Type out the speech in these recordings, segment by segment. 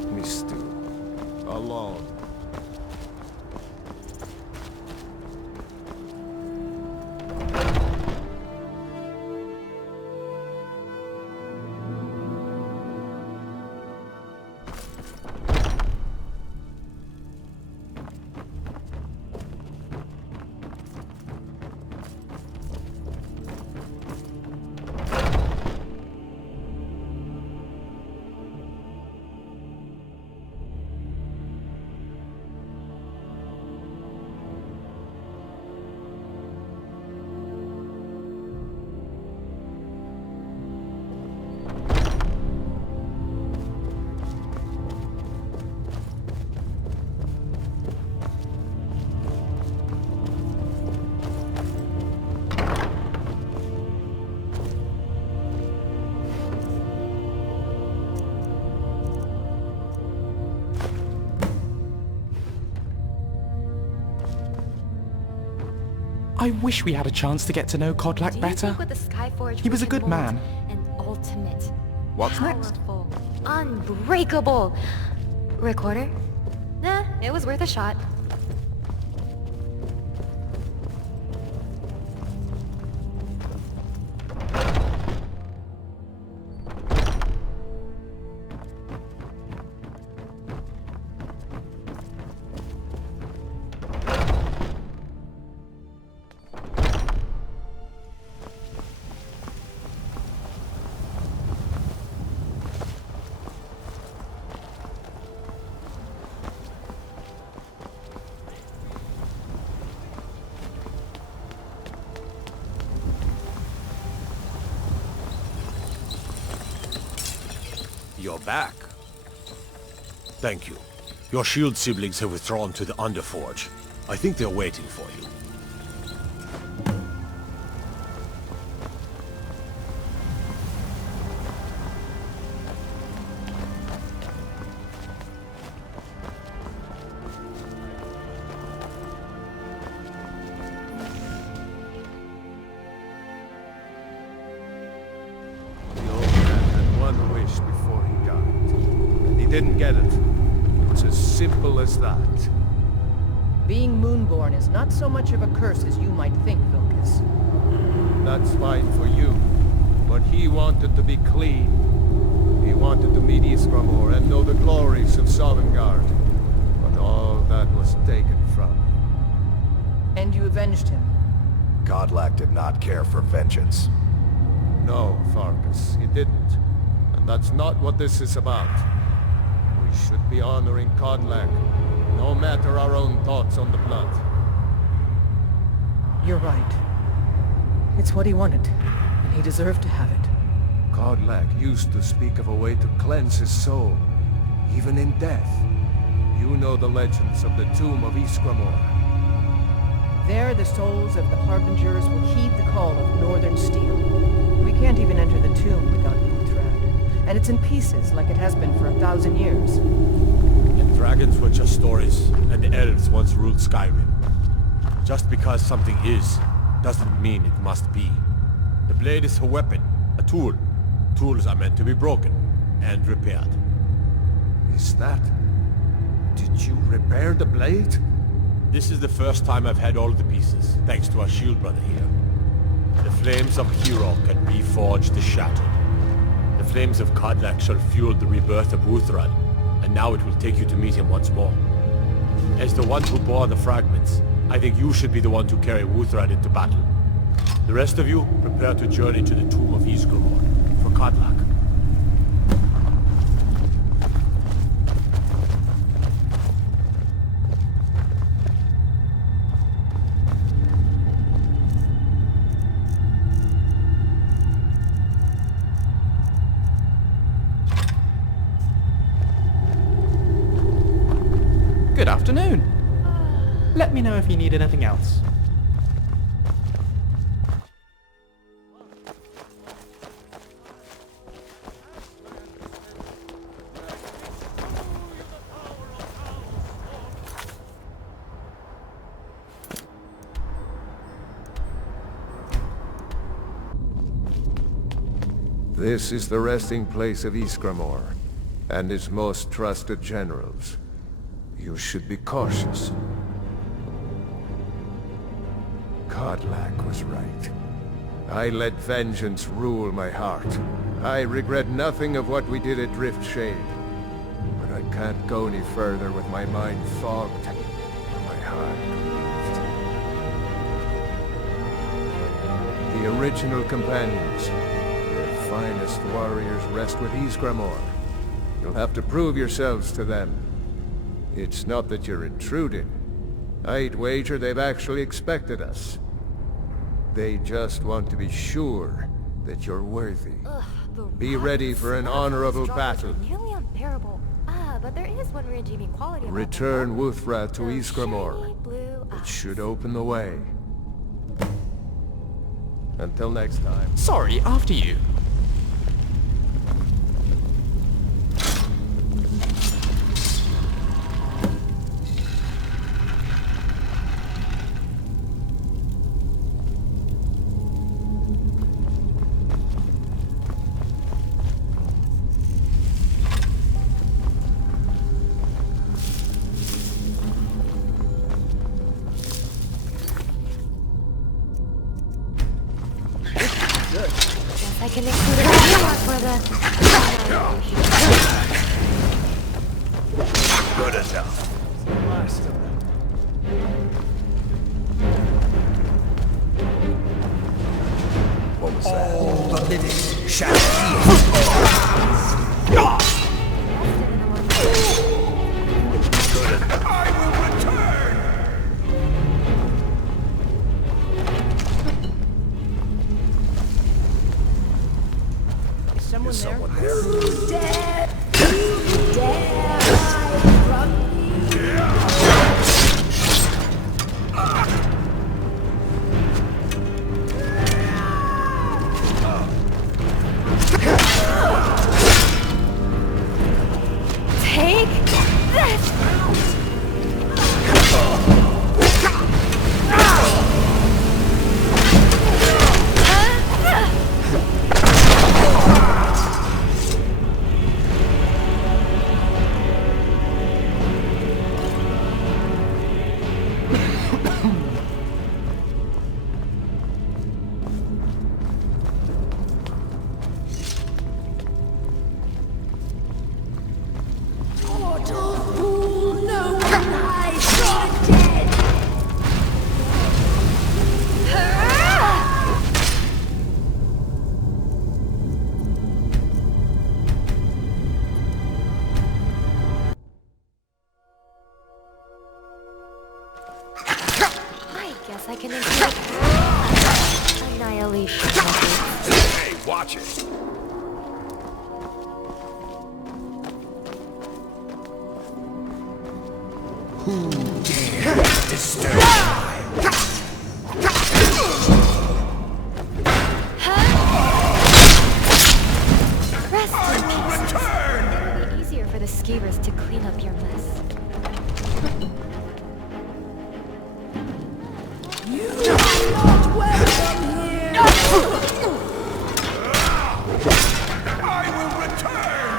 let me stew. Alone. I wish we had a chance to get to know Kodlak better. He was a good man. And ultimate. What's next? Powerful. Unbreakable. Recorder? Nah, it was worth a shot. You're back. Thank you. Your shield siblings have withdrawn to the Underforge. I think they're waiting for you. Didn't get it. It's as simple as that. Being Moonborn is not so much of a curse as you might think, Vilcus. That's fine for you. But he wanted to be clean. He wanted to meet Ysgramor and know the glories of Sovngarde. But all that was taken from him. And you avenged him. Kodlak did not care for vengeance. No, Farkas, he didn't. And that's not what this is about. We should be honoring Kodlak, no matter our own thoughts on the blood. You're right. It's what he wanted, and he deserved to have it. Kodlak used to speak of a way to cleanse his soul, even in death. You know the legends of the tomb of Ysgramor. There, the souls of the Harbingers will heed the call of Northern Steel. We can't even enter the tomb without Uthrad, and it's in pieces like it has been for 1,000 years. And dragons were just stories, and the elves once ruled Skyrim. Just because something is, doesn't mean it must be. The blade is a weapon, a tool. Tools are meant to be broken, and repaired. Is that... Did you repair the blade? This is the first time I've had all the pieces, thanks to our shield brother here. The flames of Hero can reforge the Shattered. The flames of Kodlak shall fuel the rebirth of Uthrad, and now it will take you to meet him once more. As the one who bore the fragments, I think you should be the one to carry Uthrad into battle. The rest of you, prepare to journey to the tomb of Ysgramor, for Kodlak. Good afternoon. Let me know if you need anything else. This is the resting place of Ysgramor. and his most trusted generals. You should be cautious. Kodlak was right. I let vengeance rule my heart. I regret nothing of what we did at Driftshade. But I can't go any further with my mind fogged or my heart grieved. The original companions, their finest warriors, rest with Ysgramor. You'll have to prove yourselves to them. It's not that you're intruding. I'd wager they've actually expected us. They just want to be sure that you're worthy. Be ready for an honorable battle. Nearly unbearable. But there is one redeeming quality about Return them. Wuthra to Those Ysgramor. shiny blue It eyes. should open the way. Until next time. Sorry, after you. Guess I can include a reward for the... Good enough. Last of them. What was that? The living shall hear. I will return! Is someone Is there? someone there? Take this! I guess I can include annihilation methods. Hey, watch it! Rest in peace. It'll be easier for the skeevers to clean up your mess. I will return!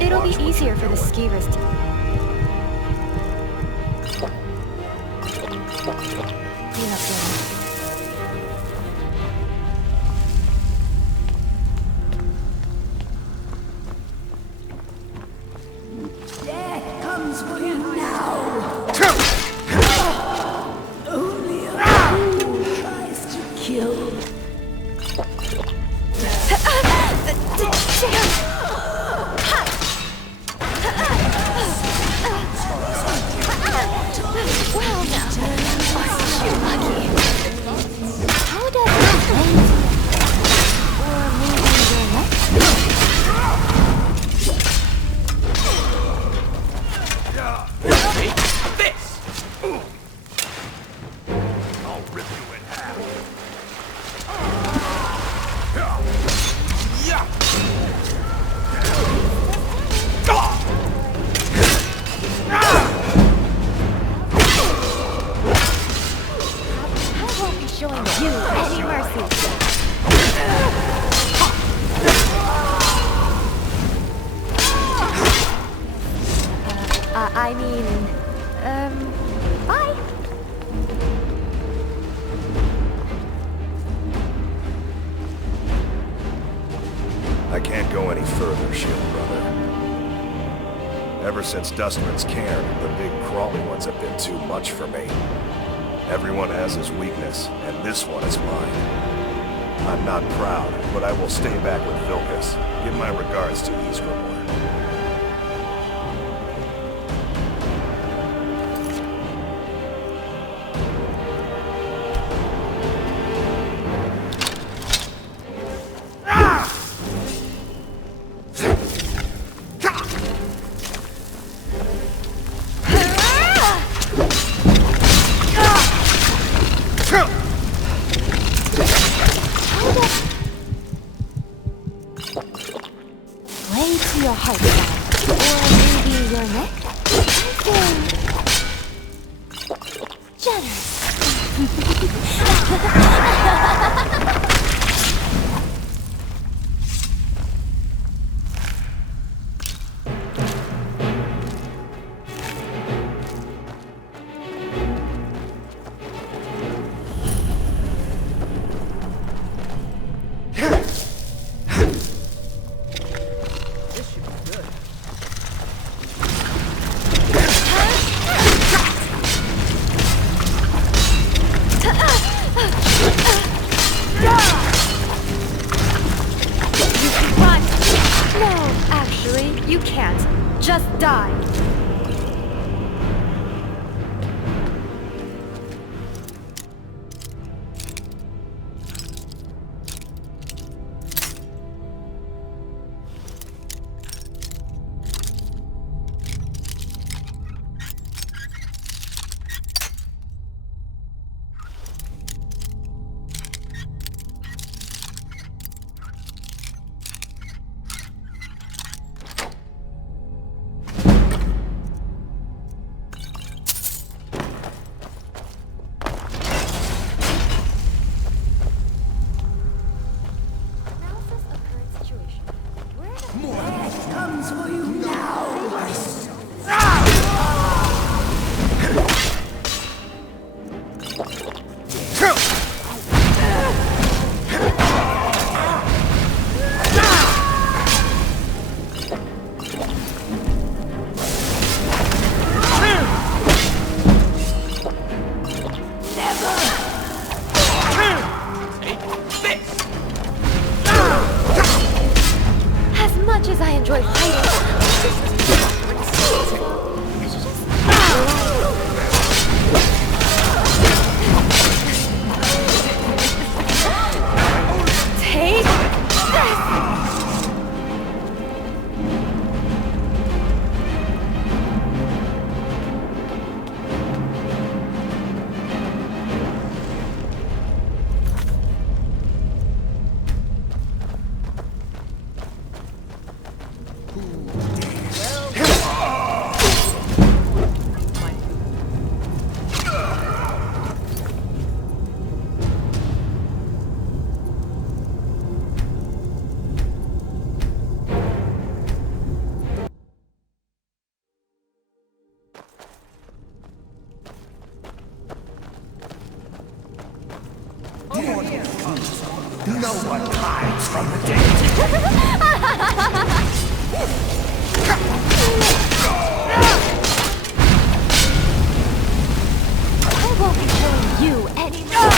It'll be easier for the skeevers to... clean up your mess. Death comes for you now. Only a fool tries to kill. Well now, aren't you lucky? How does it end? Or maybe your next? Take this! I'll rip you in half. Yeah! I mean... bye. I can't go any further, Shield Brother. Ever since Dustman's cairn, the big crawly ones have been too much for me. Everyone has his weakness, and this one is mine. I'm not proud, but I will stay back with Vilkas. Give my regards to Ysgramor. No one hides from the dead. I won't be killing you anymore.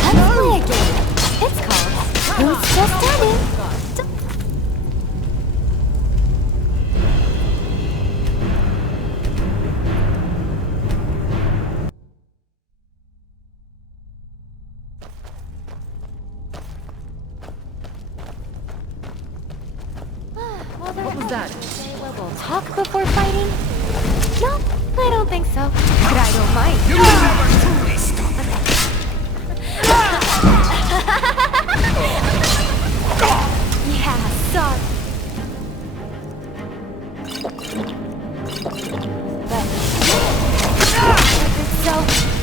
Let's play a game. It's called Who's Still Standing? What was that? We'll talk before fighting? No, I don't think so. But I don't mind. You will never truly stop. Yeah, sorry. But... so,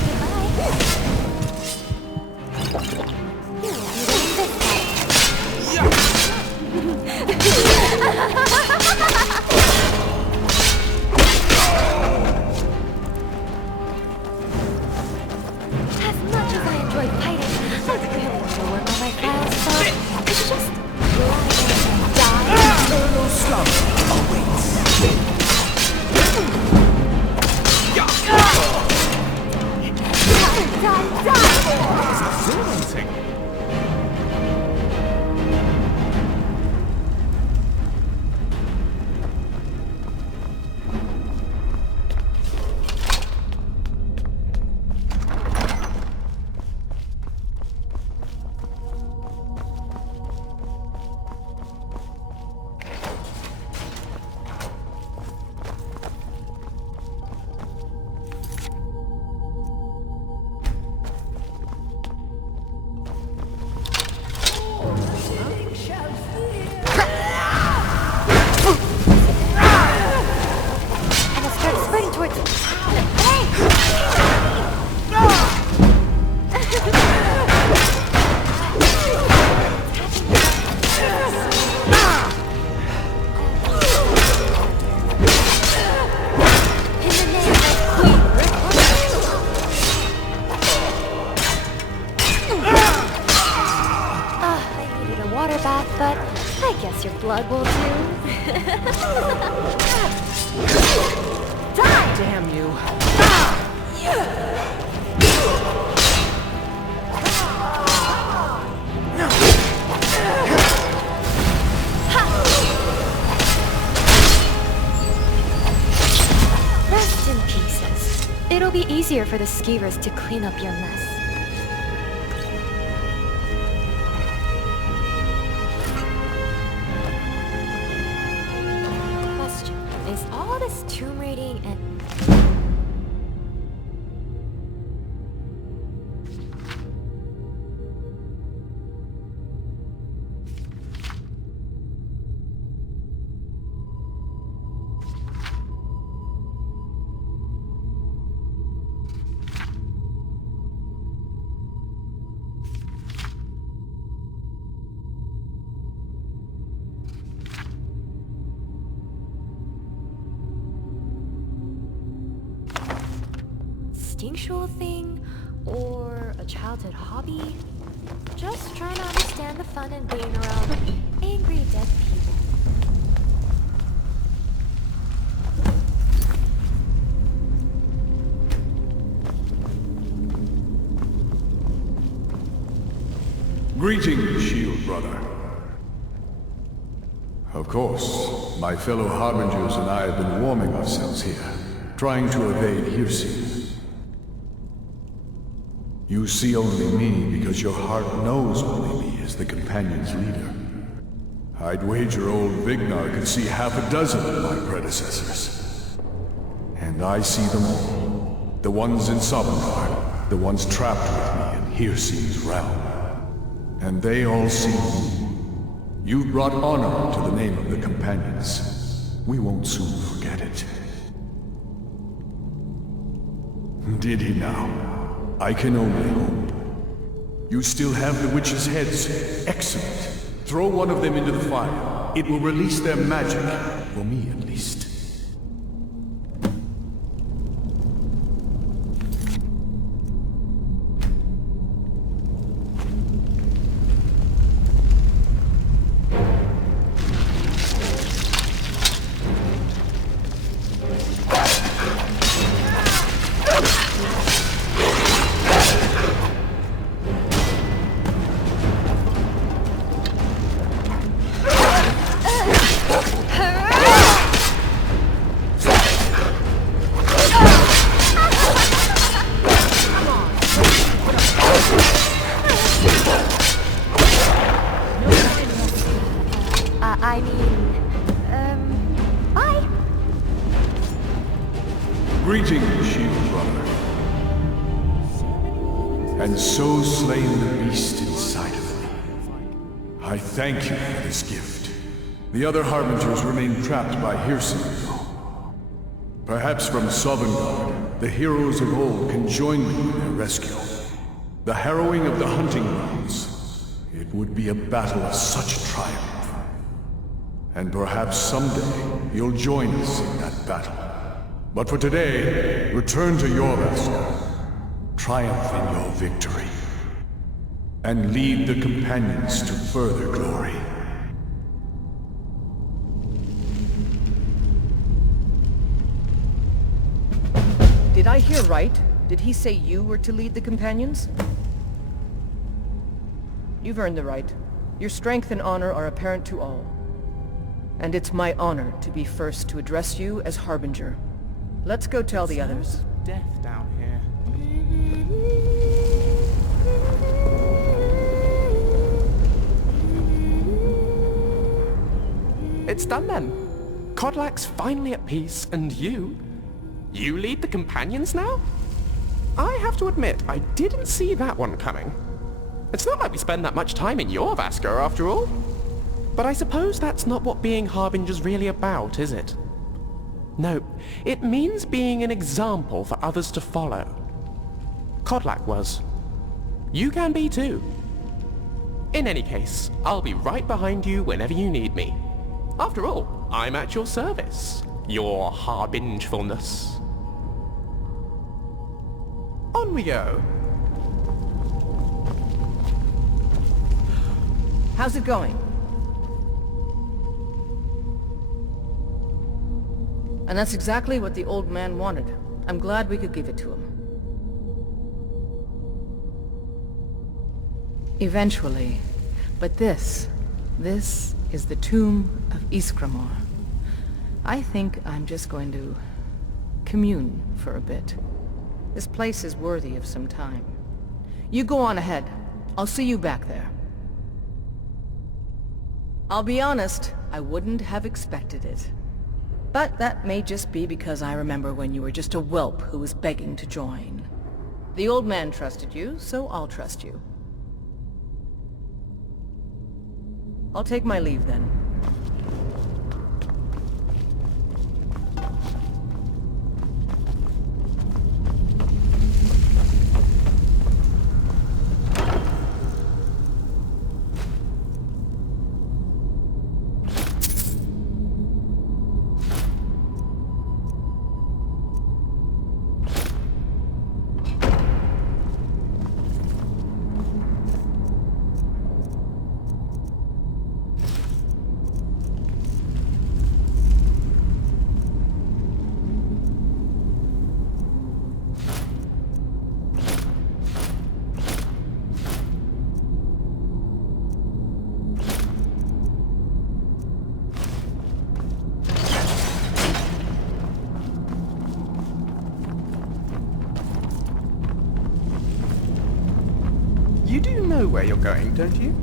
goodbye. You're leaving this time. It'll be easier for the skeevers to clean up your mess. Question, is all this tomb raiding and... instinctual thing, or a childhood hobby? Just trying to understand the fun in being around angry dead people. Greetings, Shield Brother. Of course, my fellow Harbingers and I have been warming ourselves here, trying to evade hearsay. You see only me because your heart knows only me as the Companion's leader. I'd wager old Vignar could see half a dozen of my predecessors. And I see them all. The ones in Sovngarde, the ones trapped with me in Hearsay's realm. And they all see you. You've brought honor to the name of the Companions. We won't soon forget it. Did he now? I can only hope. You still have the witches' heads. Excellent. Throw one of them into the fire. It will release their magic. For me, at least. Bye. Greetings, Shield Brother. And so slain the beast inside of me. I thank you for this gift. The other Harbingers remain trapped by hearsay. Perhaps from Sovngarde, the heroes of old can join me in their rescue. The harrowing of the hunting grounds. It would be a battle of such triumph. And perhaps someday you'll join us in that battle. But for today, return to Jorvaskr. Triumph in your victory. And lead the Companions to further glory. Did I hear right? Did he say you were to lead the Companions? You've earned the right. Your strength and honor are apparent to all. And it's my honor to be first to address you as Harbinger. Let's go tell the others. Death down here. It's done then. Kodlak's finally at peace, and you lead the Companions now? I have to admit, I didn't see that one coming. It's not like we spend that much time in Jorvaskr, after all. But I suppose that's not what being Harbinger's really about, is it? No, it means being an example for others to follow. Kodlak was. You can be too. In any case, I'll be right behind you whenever you need me. After all, I'm at your service. Your harbingefulness. On we go. How's it going? And that's exactly what the old man wanted. I'm glad we could give it to him. Eventually. But this is the tomb of Ysgramor. I think I'm just going to commune for a bit. This place is worthy of some time. You go on ahead. I'll see you back there. I'll be honest, I wouldn't have expected it. But that may just be because I remember when you were just a whelp who was begging to join. The old man trusted you, so I'll trust you. I'll take my leave then. You do know where you're going, don't you?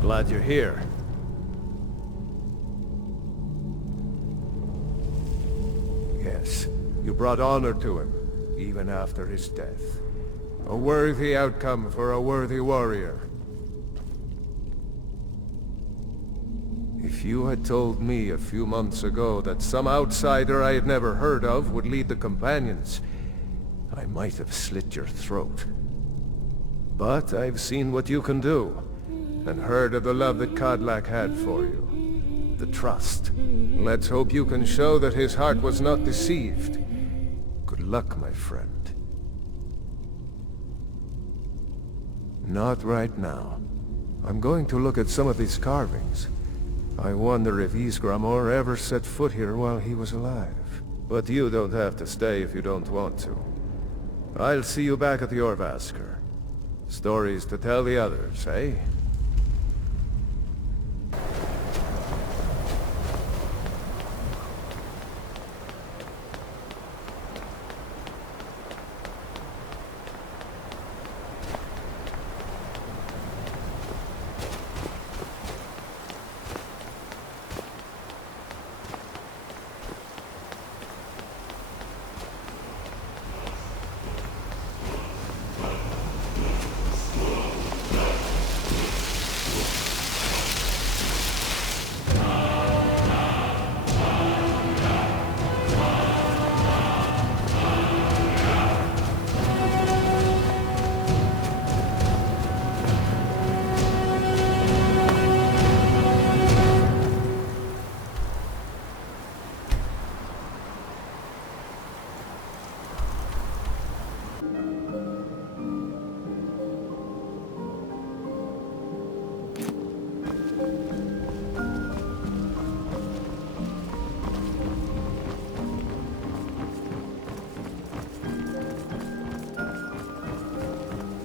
Glad you're here. Yes, you brought honor to him, even after his death. A worthy outcome for a worthy warrior. If you had told me a few months ago that some outsider I had never heard of would lead the companions, I might have slit your throat. But I've seen what you can do, and heard of the love that Kodlak had for you. The trust. Let's hope you can show that his heart was not deceived. Good luck, my friend. Not right now. I'm going to look at some of these carvings. I wonder if Ysgramor ever set foot here while he was alive. But you don't have to stay if you don't want to. I'll see you back at the Orvasker. Stories to tell the others, eh?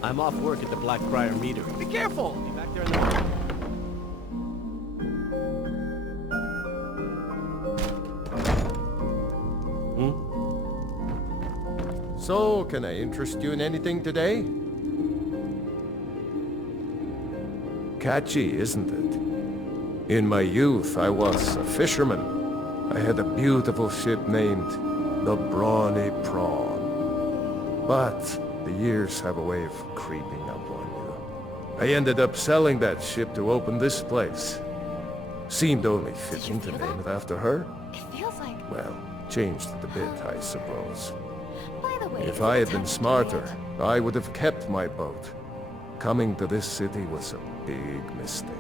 I'm off work at the Blackbriar meter. Be careful! Be back there in the... So, can I interest you in anything today? Catchy, isn't it? In my youth, I was a fisherman. I had a beautiful ship named the Brawny Prawn. But the years have a way of creeping up on you. I ended up selling that ship to open this place. Seemed only fitting to name it after her. It feels like... Well, changed it a bit, I suppose. By the way, If I had been smarter, I would have kept my boat. Coming to this city was a big mistake.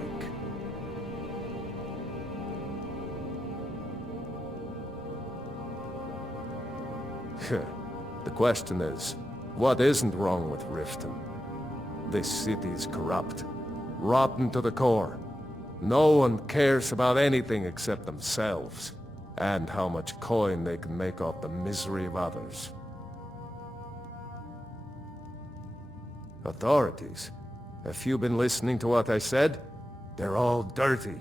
The question is, what isn't wrong with Riften? This city's corrupt, rotten to the core. No one cares about anything except themselves, and how much coin they can make off the misery of others. Authorities, have you been listening to what I said? They're all dirty.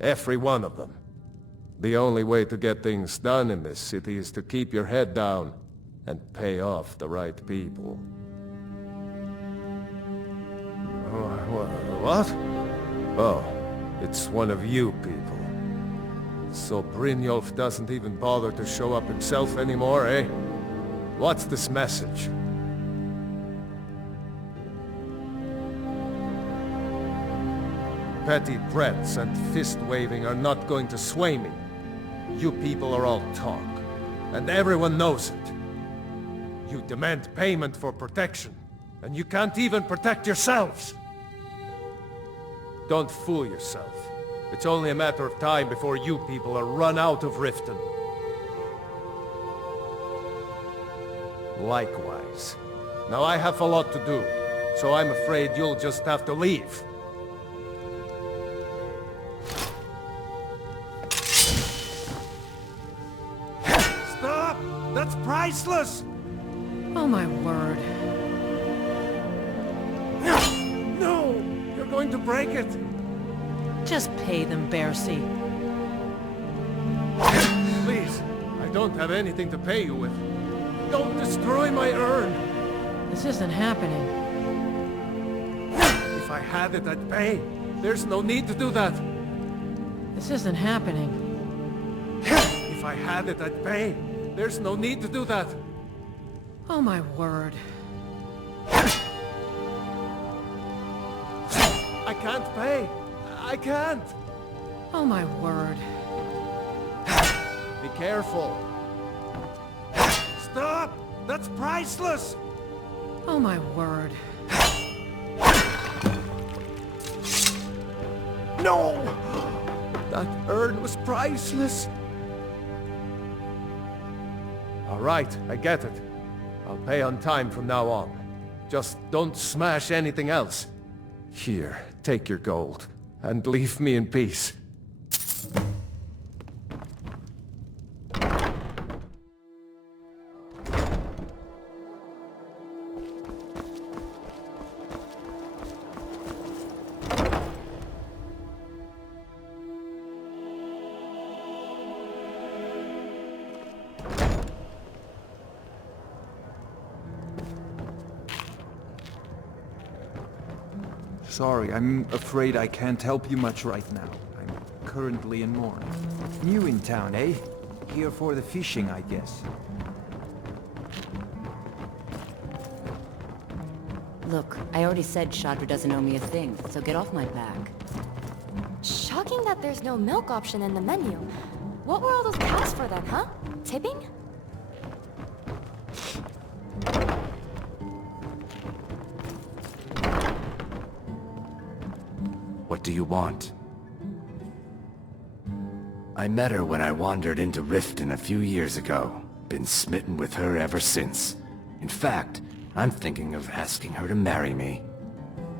Every one of them. The only way to get things done in this city is to keep your head down and pay off the right people. What? Oh, it's one of you people. So Brynjolf doesn't even bother to show up himself anymore, eh? What's this message? Petty threats and fist-waving are not going to sway me. You people are all talk, and everyone knows it. You demand payment for protection, and you can't even protect yourselves. Don't fool yourself. It's only a matter of time before you people are run out of Riften. Likewise. Now I have a lot to do, so I'm afraid you'll just have to leave. Stop! That's priceless! Oh my word. No! You're going to break it! Just pay them, Bercy. Please, I don't have anything to pay you with. Don't destroy my urn! This isn't happening. If I had it, I'd pay. There's no need to do that. This isn't happening. If I had it, I'd pay. There's no need to do that. Oh my word. I can't pay. I can't. Oh my word. Be careful. Stop! That's priceless! Oh my word. No! That urn was priceless. All right, I get it. I'll pay on time from now on. Just don't smash anything else. Here, take your gold, and leave me in peace. Sorry, I'm afraid I can't help you much right now. I'm currently in mourning. New in town, eh? Here for the fishing, I guess. Look, I already said Shadra doesn't owe me a thing, so get off my back. Shocking that there's no milk option in the menu. What were all those cows for then, huh? Tipping? What do you want? I met her when I wandered into Riften a few years ago. Been smitten with her ever since. In fact, I'm thinking of asking her to marry me.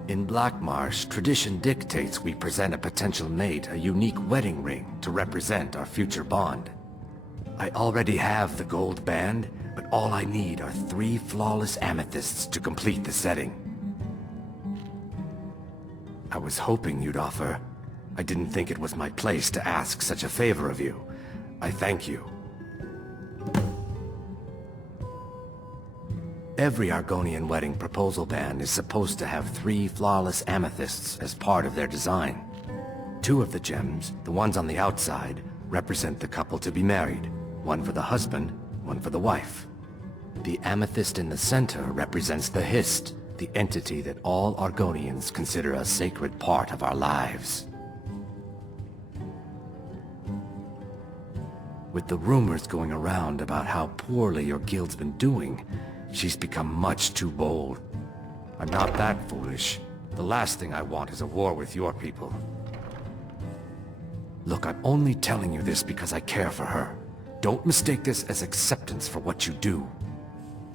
In Blackmarsh, tradition dictates we present a potential mate a unique wedding ring to represent our future bond. I already have the gold band, but all I need are 3 flawless amethysts to complete the setting. I was hoping you'd offer. I didn't think it was my place to ask such a favor of you. I thank you. Every Argonian wedding proposal band is supposed to have 3 flawless amethysts as part of their design. 2 of the gems, the ones on the outside, represent the couple to be married. 1 for the husband, 1 for the wife. The amethyst in the center represents the Hist, the entity that all Argonians consider a sacred part of our lives. With the rumors going around about how poorly your guild's been doing, she's become much too bold. I'm not that foolish. The last thing I want is a war with your people. Look, I'm only telling you this because I care for her. Don't mistake this as acceptance for what you do.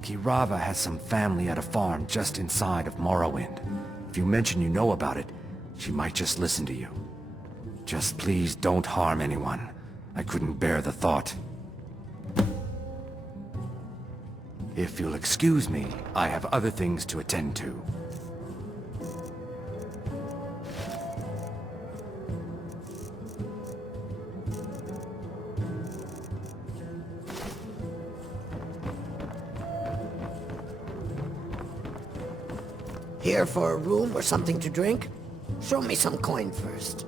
Kirava has some family at a farm just inside of Morrowind. If you mention you know about it, she might just listen to you. Just please don't harm anyone. I couldn't bear the thought. If you'll excuse me, I have other things to attend to. Here for a room or something to drink? Show me some coin first.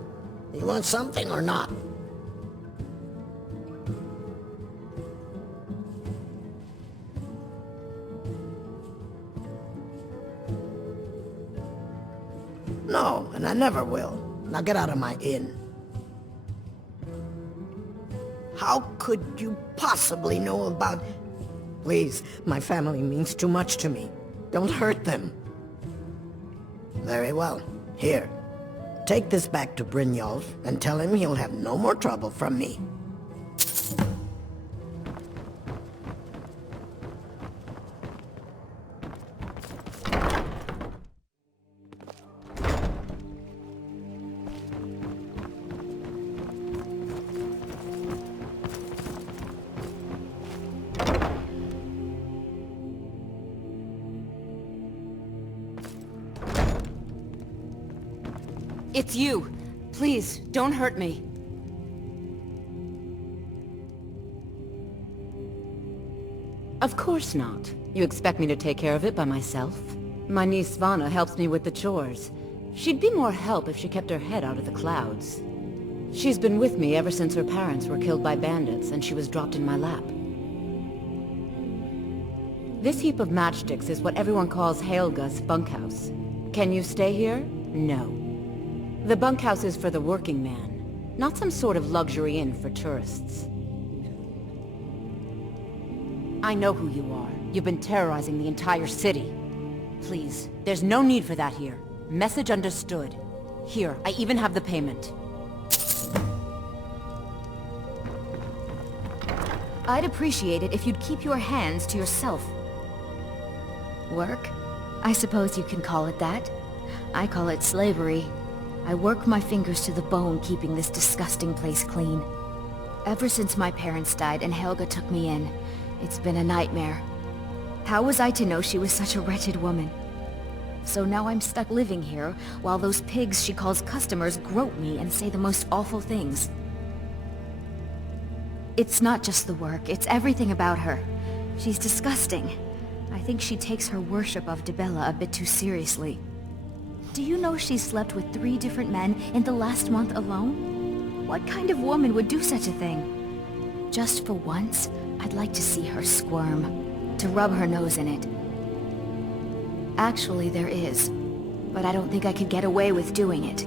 You want something or not? No, and I never will. Now get out of my inn. How could you possibly know about... Please, my family means too much to me. Don't hurt them. Very well. Here. Take this back to Brynjolf and tell him he'll have no more trouble from me. It's you. Please, don't hurt me. Of course not. You expect me to take care of it by myself? My niece Svana helps me with the chores. She'd be more help if she kept her head out of the clouds. She's been with me ever since her parents were killed by bandits and she was dropped in my lap. This heap of matchsticks is what everyone calls Helga's bunkhouse. Can you stay here? No. The bunkhouse is for the working man, not some sort of luxury inn for tourists. I know who you are. You've been terrorizing the entire city. Please, there's no need for that here. Message understood. Here, I even have the payment. I'd appreciate it if you'd keep your hands to yourself. Work? I suppose you can call it that. I call it slavery. I work my fingers to the bone keeping this disgusting place clean. Ever since my parents died and Helga took me in, it's been a nightmare. How was I to know she was such a wretched woman? So now I'm stuck living here, while those pigs she calls customers grope me and say the most awful things. It's not just the work, it's everything about her. She's disgusting. I think she takes her worship of Dibella a bit too seriously. Do you know she slept with 3 different men in the last month alone? What kind of woman would do such a thing? Just for once, I'd like to see her squirm, to rub her nose in it. Actually, there is, but I don't think I could get away with doing it.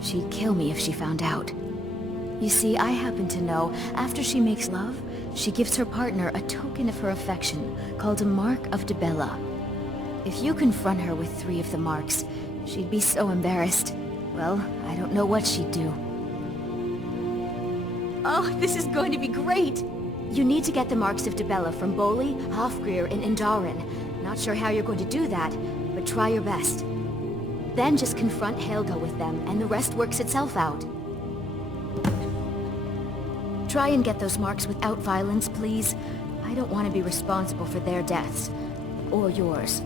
She'd kill me if she found out. You see, I happen to know, after she makes love, she gives her partner a token of her affection, called a Mark of Dibella. If you confront her with 3 of the marks, she'd be so embarrassed. Well, I don't know what she'd do. Oh, this is going to be great! You need to get the marks of Dibella from Boli, Hofgrir, and Indaren. Not sure how you're going to do that, but try your best. Then just confront Helga with them, and the rest works itself out. Try and get those marks without violence, please. I don't want to be responsible for their deaths. Or yours.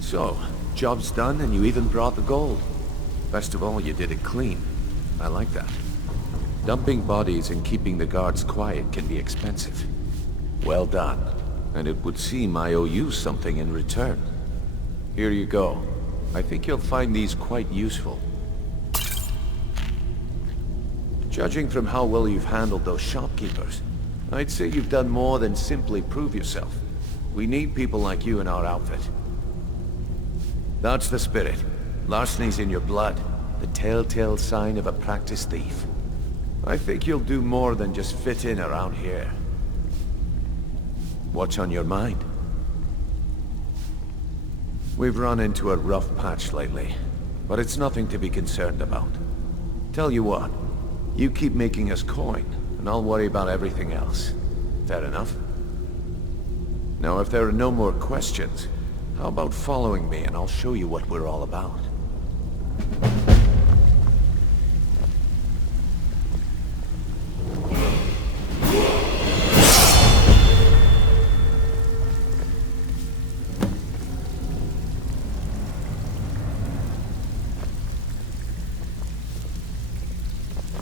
So, job's done and you even brought the gold. Best of all, you did it clean. I like that. Dumping bodies and keeping the guards quiet can be expensive. Well done. And it would seem I owe you something in return. Here you go. I think you'll find these quite useful. Judging from how well you've handled those shopkeepers, I'd say you've done more than simply prove yourself. We need people like you in our outfit. That's the spirit. Larceny's in your blood. The telltale sign of a practiced thief. I think you'll do more than just fit in around here. What's on your mind? We've run into a rough patch lately, but it's nothing to be concerned about. Tell you what, you keep making us coin, and I'll worry about everything else. Fair enough? Now, if there are no more questions, how about following me and I'll show you what we're all about?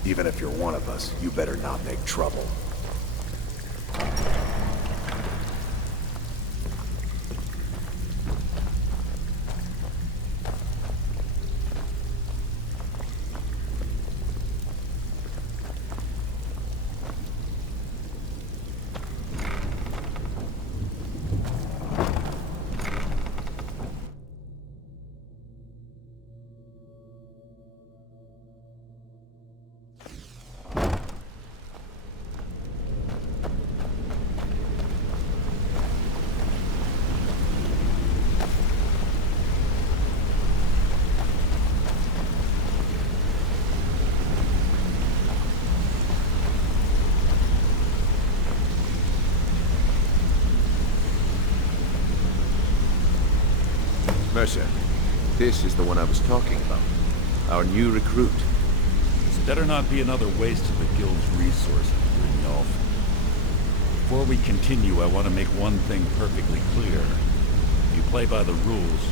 Even if you're one of us, you better not make trouble. Mercer, this is the one I was talking about. Our new recruit. This better not be another waste of the Guild's resources, Brynjolf. Before we continue, I want to make one thing perfectly clear. If you play by the rules,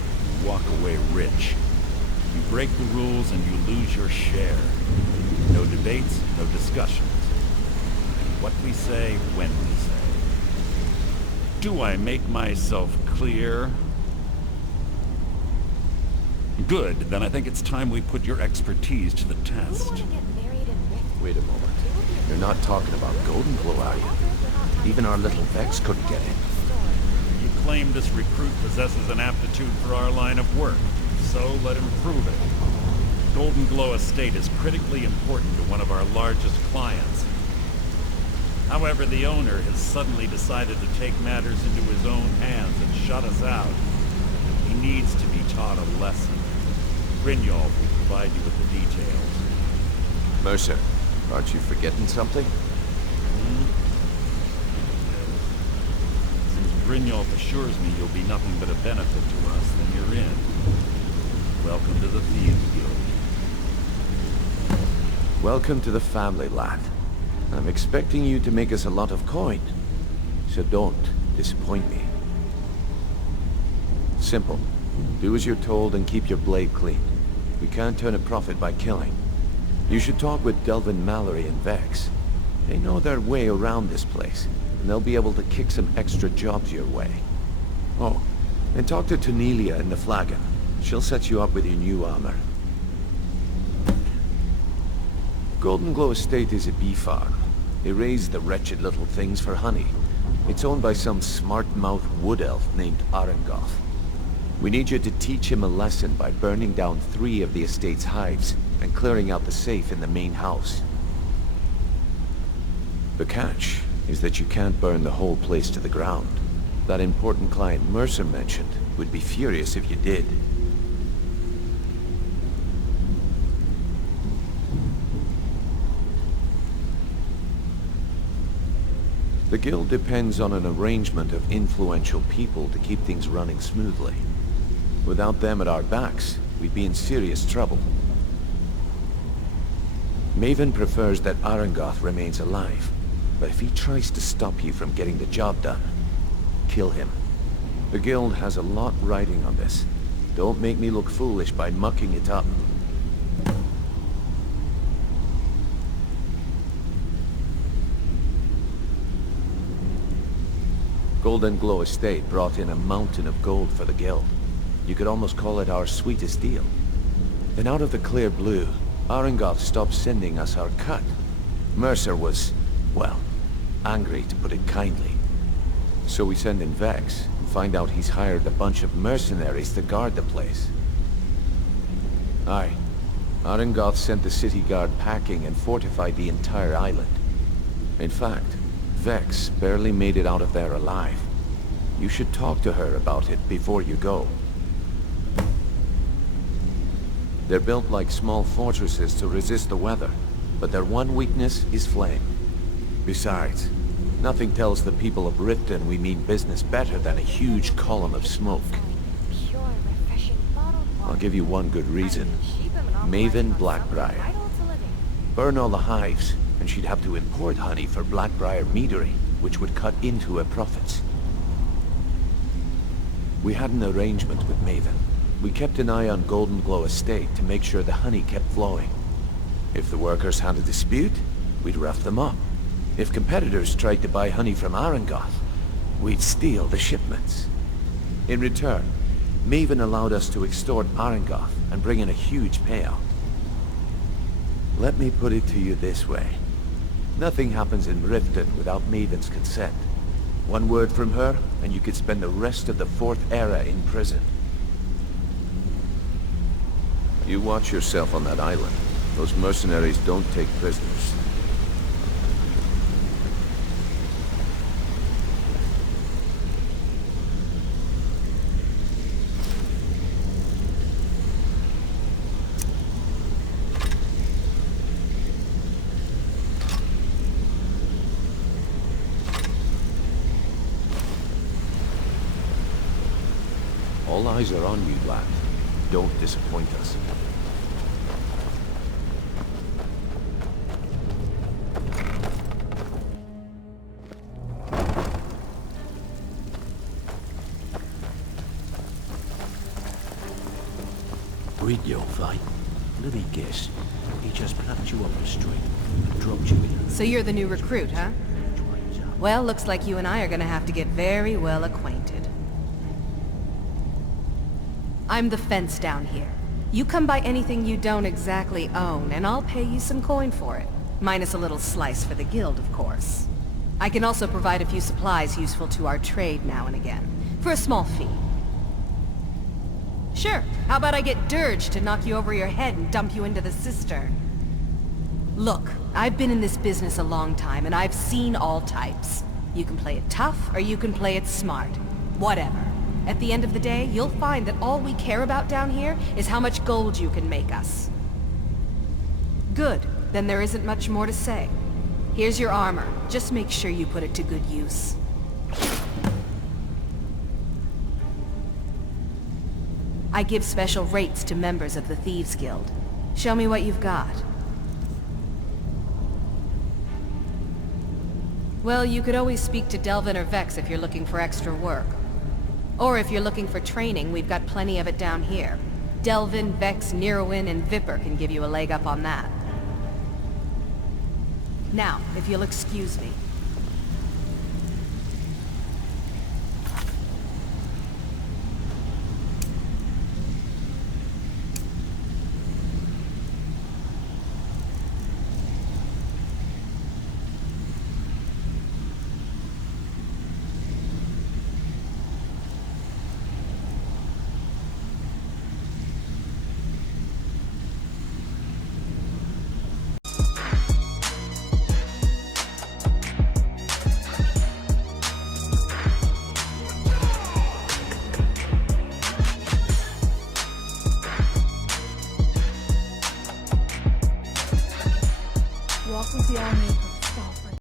you walk away rich. You break the rules and you lose your share. No debates, no discussions. What we say, when we say. Do I make myself clear? Good, then I think it's time we put your expertise to the test. Wait a moment. You're not talking about Golden Glow, are you? Even our little Vex couldn't get in. You claim this recruit possesses an aptitude for our line of work, so let him prove it. Golden Glow Estate is critically important to one of our largest clients. However, the owner has suddenly decided to take matters into his own hands and shut us out. He needs to be taught a lesson. Brynjolf will provide you with the details. Mercer, aren't you forgetting something? Since Brynjolf assures me you'll be nothing but a benefit to us, then you're in. Welcome to the Thieves Guild. Welcome to the family, lad. I'm expecting you to make us a lot of coin. So don't disappoint me. Simple. Do as you're told and keep your blade clean. We can't turn a profit by killing. You should talk with Delvin Mallory and Vex. They know their way around this place, and they'll be able to kick some extra jobs your way. Oh, and talk to Tanelia in the Flagon. She'll set you up with your new armor. Golden Glow Estate is a bee farm. They raise the wretched little things for honey. It's owned by some smart-mouthed wood elf named Arengoth. We need you to teach him a lesson by burning down 3 of the estate's hives and clearing out the safe in the main house. The catch is that you can't burn the whole place to the ground. That important client Mercer mentioned would be furious if you did. The guild depends on an arrangement of influential people to keep things running smoothly. Without them at our backs, we'd be in serious trouble. Maven prefers that Arengoth remains alive, but if he tries to stop you from getting the job done, kill him. The guild has a lot riding on this. Don't make me look foolish by mucking it up. Golden Glow Estate brought in a mountain of gold for the guild. You could almost call it our sweetest deal. Then out of the clear blue, Arengoth stopped sending us our cut. Mercer was, well, angry to put it kindly. So we send in Vex and find out he's hired a bunch of mercenaries to guard the place. Aye. Arengoth sent the city guard packing and fortified the entire island. In fact, Vex barely made it out of there alive. You should talk to her about it before you go. They're built like small fortresses to resist the weather, but their one weakness is flame. Besides, nothing tells the people of Riften we mean business better than a huge column of smoke. I'll give you one good reason. Maven Blackbriar. Burn all the hives, and she'd have to import honey for Blackbriar meadery, which would cut into her profits. We had an arrangement with Maven. We kept an eye on Golden Glow Estate to make sure the honey kept flowing. If the workers had a dispute, we'd rough them up. If competitors tried to buy honey from Arangoth, we'd steal the shipments. In return, Maven allowed us to extort Arangoth and bring in a huge payout. Let me put it to you this way. Nothing happens in Riften without Maven's consent. One word from her, and you could spend the rest of the Fourth Era in prison. You watch yourself on that island. Those mercenaries don't take prisoners. All eyes are on you, lad. Don't disappoint us. Your fight. Let me guess. He just plucked you off the street and dropped you in. So you're the new recruit, huh? Well, looks like you and I are gonna have to get very well acquainted. I'm the fence down here. You come by anything you don't exactly own, and I'll pay you some coin for it. Minus a little slice for the guild, of course. I can also provide a few supplies useful to our trade now and again, for a small fee. Sure, how about I get Dirge to knock you over your head and dump you into the cistern? Look, I've been in this business a long time, and I've seen all types. You can play it tough, or you can play it smart. Whatever. At the end of the day, you'll find that all we care about down here is how much gold you can make us. Good, then there isn't much more to say. Here's your armor. Just make sure you put it to good use. I give special rates to members of the Thieves Guild. Show me what you've got. Well, you could always speak to Delvin or Vex if you're looking for extra work. Or if you're looking for training, we've got plenty of it down here. Delvin, Vex, Neruin, and Viper can give you a leg up on that. Now, if you'll excuse me. Welcome to the army.